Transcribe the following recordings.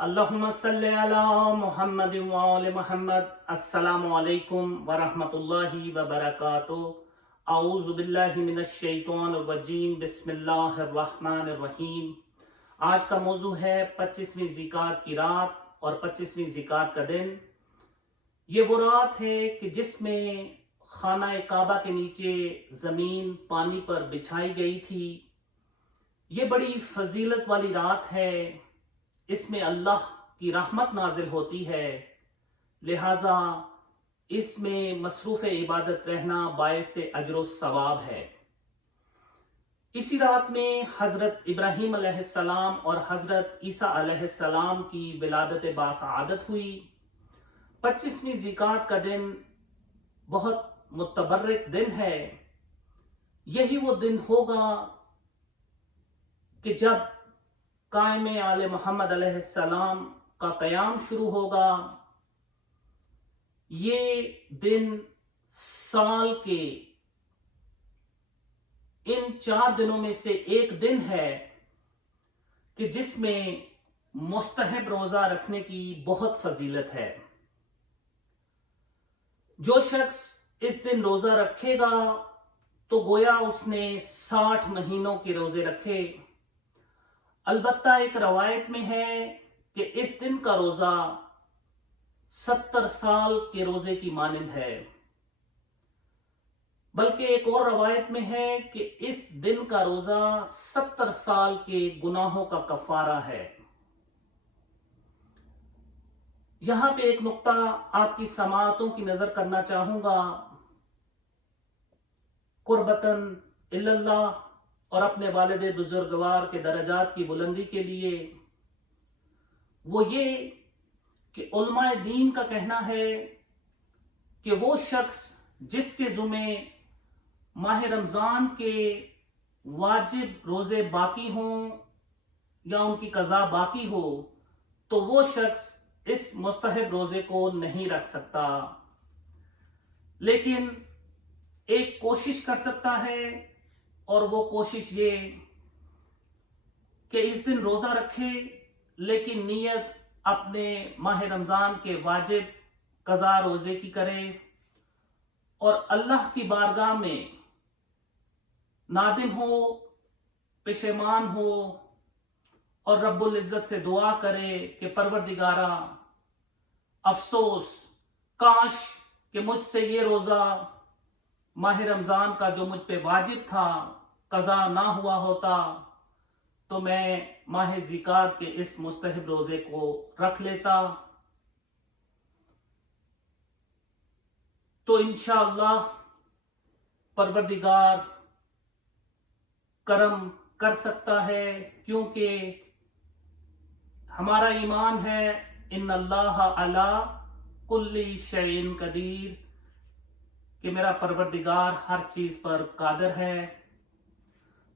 اللہم صلی علی محمد وآل محمد۔ السلام علیکم ورحمۃ اللہ وبرکاتہ۔ اعوذ باللہ من الشیطان الرجیم، بسم اللہ الرحمن الرحیم۔ آج کا موضوع ہے 25ویں ذیقعد کی رات اور 25ویں ذیقعد کا دن۔ یہ وہ رات ہے کہ جس میں خانہ کعبہ کے نیچے زمین پانی پر بچھائی گئی تھی۔ یہ بڑی فضیلت والی رات ہے، اس میں اللہ کی رحمت نازل ہوتی ہے، لہٰذا اس میں مصروف عبادت رہنا باعث اجر و ثواب ہے۔ اسی رات میں حضرت ابراہیم علیہ السلام اور حضرت عیسیٰ علیہ السلام کی ولادت باسعادت ہوئی۔ 25ویں ذیقعد کا دن بہت متبرک دن ہے۔ یہی وہ دن ہوگا کہ جب قائم آل محمد علیہ السلام کا قیام شروع ہوگا۔ یہ دن سال کے ان 4 دنوں میں سے ایک دن ہے کہ جس میں مستحب روزہ رکھنے کی بہت فضیلت ہے۔ جو شخص اس دن روزہ رکھے گا تو گویا اس نے 60 مہینوں کے روزے رکھے۔ البتہ ایک روایت میں ہے کہ اس دن کا روزہ 70 سال کے روزے کی مانند ہے، بلکہ ایک اور روایت میں ہے کہ اس دن کا روزہ 70 سال کے گناہوں کا کفارہ ہے۔ یہاں پہ ایک نقطہ آپ کی سماعتوں کی نظر کرنا چاہوں گا، قربتاً اللہ اور اپنے والد بزرگوار کے درجات کی بلندی کے لیے، وہ یہ کہ علماء دین کا کہنا ہے کہ وہ شخص جس کے ذمے ماہ رمضان کے واجب روزے باقی ہوں یا ان کی قضا باقی ہو تو وہ شخص اس مستحب روزے کو نہیں رکھ سکتا، لیکن ایک کوشش کر سکتا ہے، اور وہ کوشش یہ کہ اس دن روزہ رکھے لیکن نیت اپنے ماہ رمضان کے واجب قضا روزے کی کرے اور اللہ کی بارگاہ میں نادم ہو، پشیمان ہو اور رب العزت سے دعا کرے کہ پروردگارا، افسوس کاش کہ مجھ سے یہ روزہ ماہ رمضان کا جو مجھ پہ واجب تھا قضا نہ ہوا ہوتا تو میں ماہ ذیقعد کے اس مستحب روزے کو رکھ لیتا۔ تو انشاءاللہ پروردگار کرم کر سکتا ہے، کیونکہ ہمارا ایمان ہے ان اللہ علی کل شیء قدیر، کہ میرا پروردگار ہر چیز پر قادر ہے۔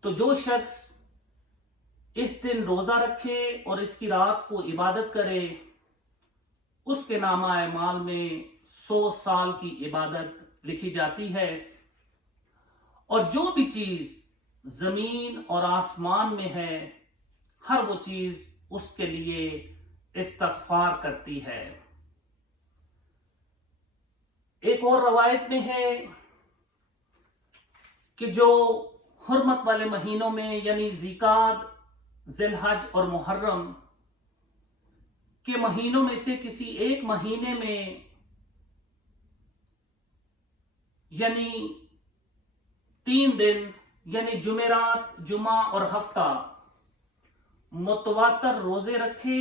تو جو شخص اس دن روزہ رکھے اور اس کی رات کو عبادت کرے، اس کے نامہ اعمال میں 100 سال کی عبادت لکھی جاتی ہے، اور جو بھی چیز زمین اور آسمان میں ہے ہر وہ چیز اس کے لیے استغفار کرتی ہے۔ ایک اور روایت میں ہے کہ جو حرمت والے مہینوں میں یعنی ذیقعد، ذی الحج اور محرم کے مہینوں میں سے کسی ایک مہینے میں یعنی 3 دن یعنی جمعرات، جمعہ اور ہفتہ متواتر روزے رکھے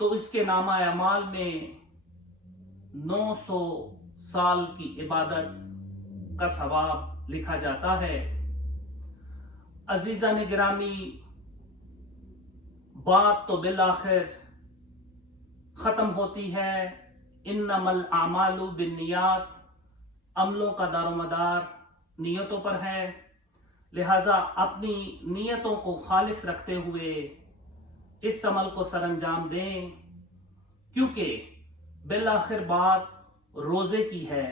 تو اس کے نامہ اعمال میں 900 سال کی عبادت کا ثواب لکھا جاتا ہے۔ عزیزان گرامی، بات تو بالآخر ختم ہوتی ہے، انما الاعمال بالنیات، عملوں کا دار و مدار نیتوں پر ہے، لہٰذا اپنی نیتوں کو خالص رکھتے ہوئے اس عمل کو سر انجام دیں، کیونکہ بالآخر بات روزے کی ہے،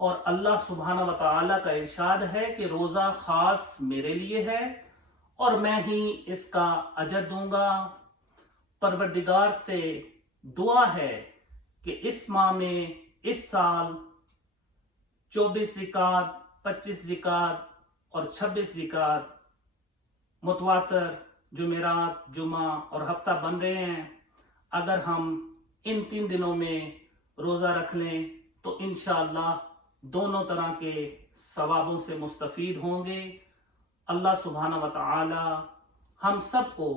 اور اللہ سبحانہ و تعالیٰ کا ارشاد ہے کہ روزہ خاص میرے لیے ہے اور میں ہی اس کا اجر دوں گا۔ پروردگار سے دعا ہے کہ اس ماہ میں اس سال 24 زکوٰۃ، 25 زکوٰۃ اور 26 زکوٰۃ متواتر جمعرات، جمعہ اور ہفتہ بن رہے ہیں. اگر ہم ان 3 دنوں میں روزہ رکھ لیں تو انشاءاللہ دونوں طرح کے ثوابوں سے مستفید ہوں گے. اللہ سبحانہ و تعالی ہم سب کو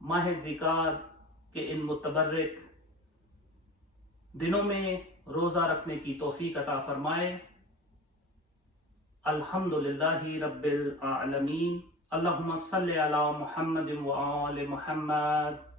ماہ زکوٰۃ کے ان متبرک دنوں میں روزہ رکھنے کی توفیق عطا فرمائے. الحمدللہ رب العالمین. اللہم صلی علی محمد و آل محمد.